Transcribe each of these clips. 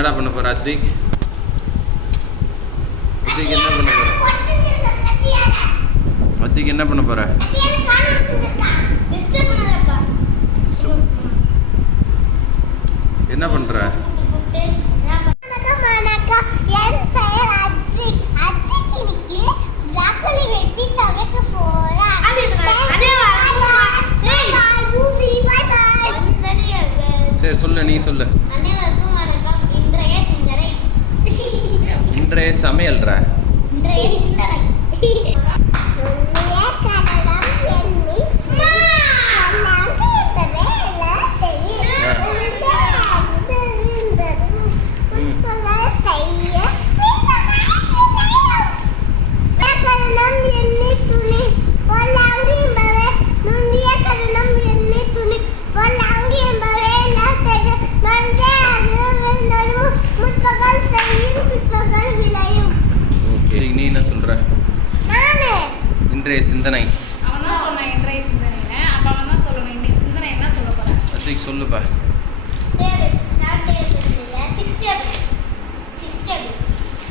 என்னடா பண்ண போற அத்விக்? அத்விக் என்ன பண்ண போற? அத்விக் என்ன பண்ண போற? என்ன பண்ற? சரி சொல்லு, நீ சொல்லு. இன்றைய சமையல்ரா. நீ என்ன சொல்ற? இன்றைய சிந்தனை. அவன் தான் சொன்னான் இன்றைய சிந்தனை. அப்ப அவன் தான் சொல்லணும் இன்னைக்கு சிந்தனை என்ன சொல்ல போற? அதுக்கு சொல்லுப்பா.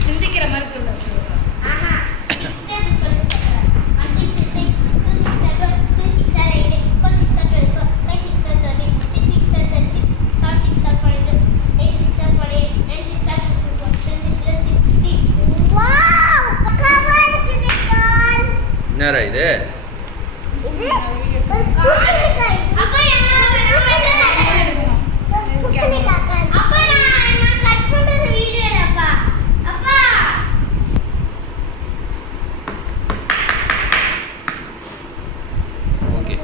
சிந்திக்கிற மாதிரி சொல்லு. என்னடா இது? ஓகே.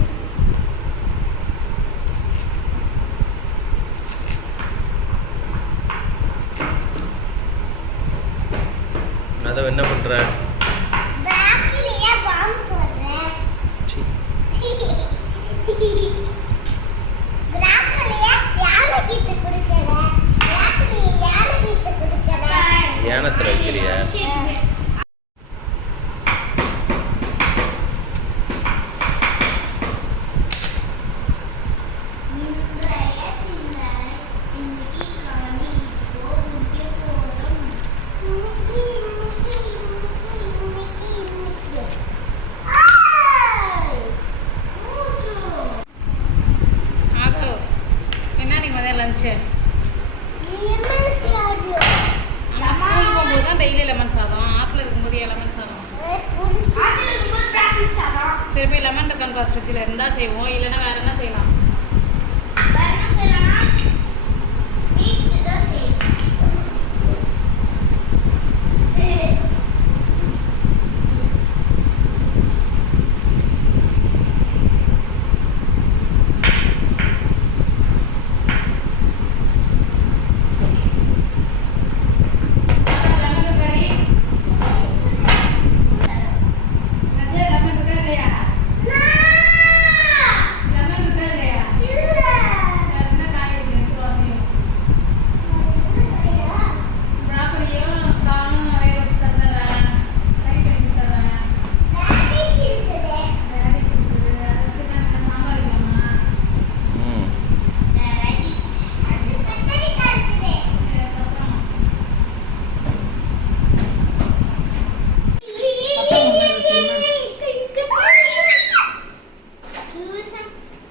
அத என்ன பண்ற? யானத்துல வைக்கிறியா? லஞ்சு நம்ம ஸ்கூல் போகும்போது தான் டெய்லி லெமன் சாதம், ஆற்றுல இருக்கும்போது லெமன் சாதம். சரி போய் லெமன் இருக்கான்னு பாரு, ஃப்ரிட்ஜில் இருந்தால் செய்வோம், இல்லைன்னா வேறு என்ன செய்யலாம்?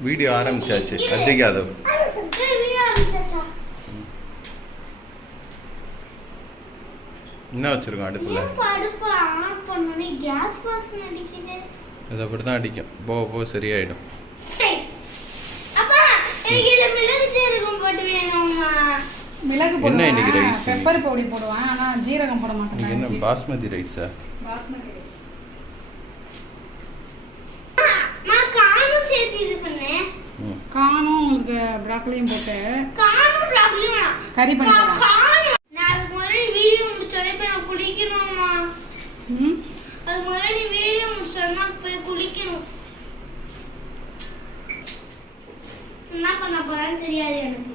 வீடியோ ஆரம்பிச்சாச்சு. அதிகாதவ் என்ன வச்சிருக்கோம் அடுப்புல? அது அப்படிதான் அடிக்கும். போ போ சரியாயிடும். என்ன இன்னைக்கு ரைஸ்? பெப்பர் பொடி போடுவேன், ஆனா ஜீரகம் போட மாட்டேன். என்ன பாஸ்மதி ரைஸா? பாஸ்மதி ரைஸ். காணும் உங்களுக்கு பிராக்கலியும் போட்டு கறி பண்ணிக்கலாம். நான் வீடியோ முடிச்சோடனே போய் நான் குளிக்கணும்மா. அது முதல்ல நீ வீடியோ முடிச்சோன்னா போய் குளிக்கணும். என்ன பண்ண போறான்னு தெரியாது எனக்கு.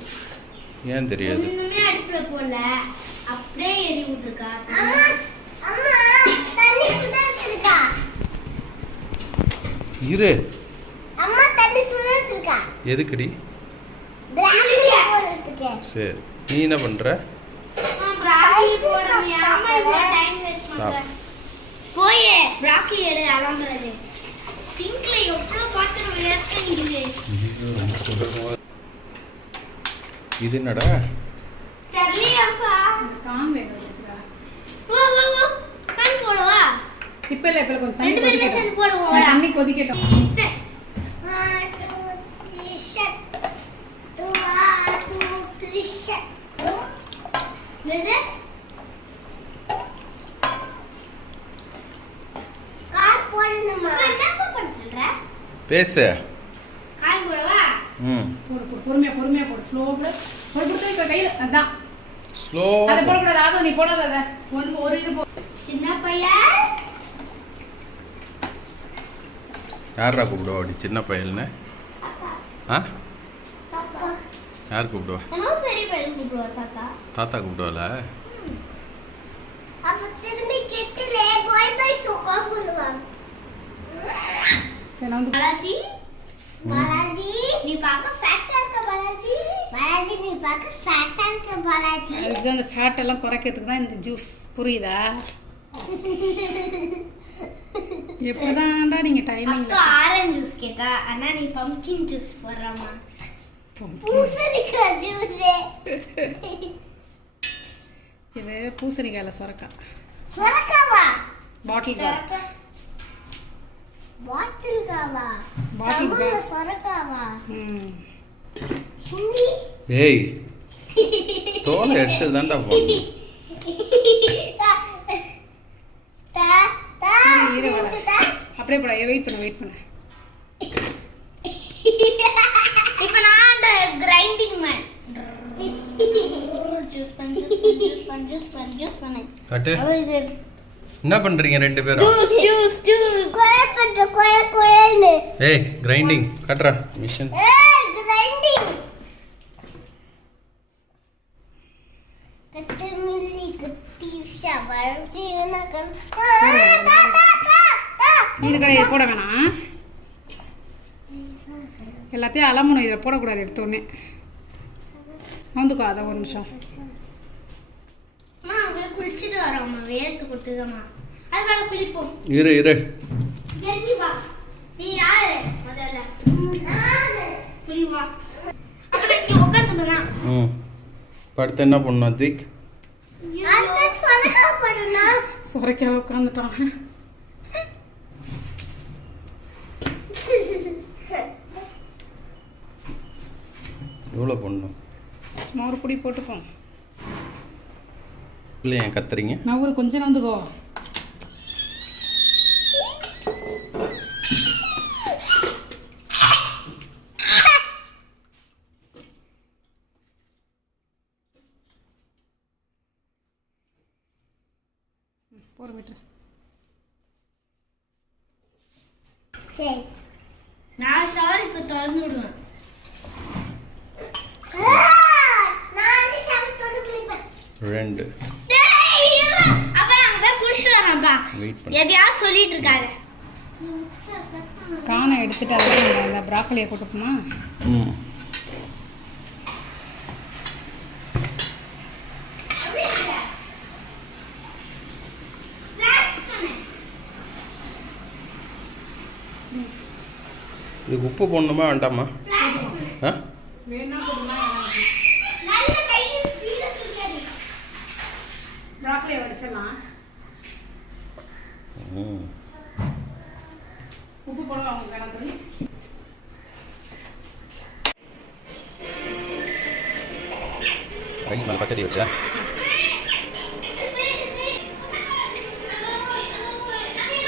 ஏன் தெரியாது? இன்னுமே அடுப்புல போடல, அப்படியே எரி விட்டுருக்கா. இரு. அம்மா தண்ணி சுடுறதுக்கா? எதுக்குடி? பிராக்கலி போடுறதுக்கு. சரி, நீ என்ன பண்ற? போயே பிராக்கி எடு அலம்பறது சிங்க்ல எவ்வளவு பாத்திரம் வேஸ்ட் நிக்குது. இது என்னடா? தெரியலையாப்பா. காம் வேணும்டா. வா வா வா. கான் போடுவா. இப்ப கொஞ்சம் தண்ணி ரெண்டு பேரும் சேர்ந்து போடுவோம். தண்ணி கொதிக்கட்டும். 1 2 3 ஷட். 2 3 ஷட். ரெடி? கான் போடணுமா? என்னப்பா பண்ண சொல்ற? பேசு. கான் போடவா? போடு பொறுமையா போடு ஸ்லோவா போடு இப்ப கையில அதான் ஸ்லோ அத போட கூடாது அது நீ போடாத அத ஒரு இது போ சின்ன பையன் யாரா கூப்பிடுவா அப்படி சின்ன பையல்னு? ஆ தாத்தா யார் கூப்பிடுவா? நான் பெரிய பையன் கூப்பிடுவா தாத்தா. தாத்தா கூப்பிடுவாளா? அப்ப திரும்பி கெட்டலே பாய் பாய் சோகா சொல்லுவாங்க. சரி நான் பாலாஜி பாலாஜி நீ பார்க்க ஃபேட்டா இருக்க பாலாஜி. பாலாஜி நீ பார்க்க ஃபேட்டா இருக்க பாலாஜி. இது அந்த ஃபேட் எல்லாம் குறைக்கிறதுக்கு தான் இந்த ஜூஸ் புரியுதா? எப்பதான்டா நீங்க டைமிங்ல அக்கா ஆரஞ்சு ஜூஸ் கேட்டா ஆனா நீ பம்ப்கின் ஜூஸ் போடுறமா. பூசணிக்காய் ஜூஸ். இது பூசணிக்காயில சொரக்காய். சொரக்காவா? பாட்டில் சொரக்காய். பாட்டில் காவா? பாட்டில் தமிழ்ல சொரக்காவா? ஹிந்தி? ஏய் தோலை எடுத்து தான்டா போடணும். அப்படியே போட வெயிட் பண்ணு இப்ப நான் அந்த கிரைண்டிங் மேன் ஜூஸ் பண்ணு கட்டு. என்ன பண்றீங்க ரெண்டு பேரும்? ஜூஸ் கோயல் ஏய் கிரைண்டிங் கட்றா மிஷின். கிரைண்டிங் கட்டமில்லி கட்டி ஷவர் தீவன கன் நீங்க கடையை போட வேணாம் எல்லாத்தையும் அலம்பணும் இதில் போடக்கூடாது எடுத்தோடனே வந்துக்கோ அதை ஒரு நிமிஷம் குளிச்சுட்டு வரோம்மா வேர்த்து கொட்டுதம்மா அது வேலை குளிப்போம் இரு வா நீ யாரு முதல்ல குளிவா அப்புறம் இங்க உட்காந்துடுனா படுத்து என்ன பண்ணணும் திக்? சொரைக்காய் உட்காந்துட்டான். எவ்வளோ பண்ணணும்? சும்மா ஒரு பொடி போட்டுப்போம். இல்லை ஏன் கத்துறீங்க? நான் ஒரு கொஞ்சம் வந்துக்கோ. போற விட்டுரு. சரி நான் ஷவர் இப்போ திறந்து விடுவேன். ரெண்டு அப்ப நாங்க போய் குளிச்சு வரோம்ப்பா. வெயிட் பண்ணு. எதையாவது சொல்லிட்டு இருக்காங்க. காணை எடுத்துட்டு அதில் அந்த ப்ராக்கலியை போட்டுப்போமா? இதுக்கு உப்பு போடணுமா வேண்டாமா? ஆ வேணா போடுமா? நல்ல கையில் ஸ்பீடா தூக்கியாடி. ப்ராக்கலியை வடிச்சிடலாம். உப்பு போடுவா அவங்க வேணாம் சொல்லி. ரைஸ் மேலே பச்சடி வச்சா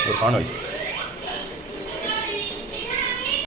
ஒரு பானை வை.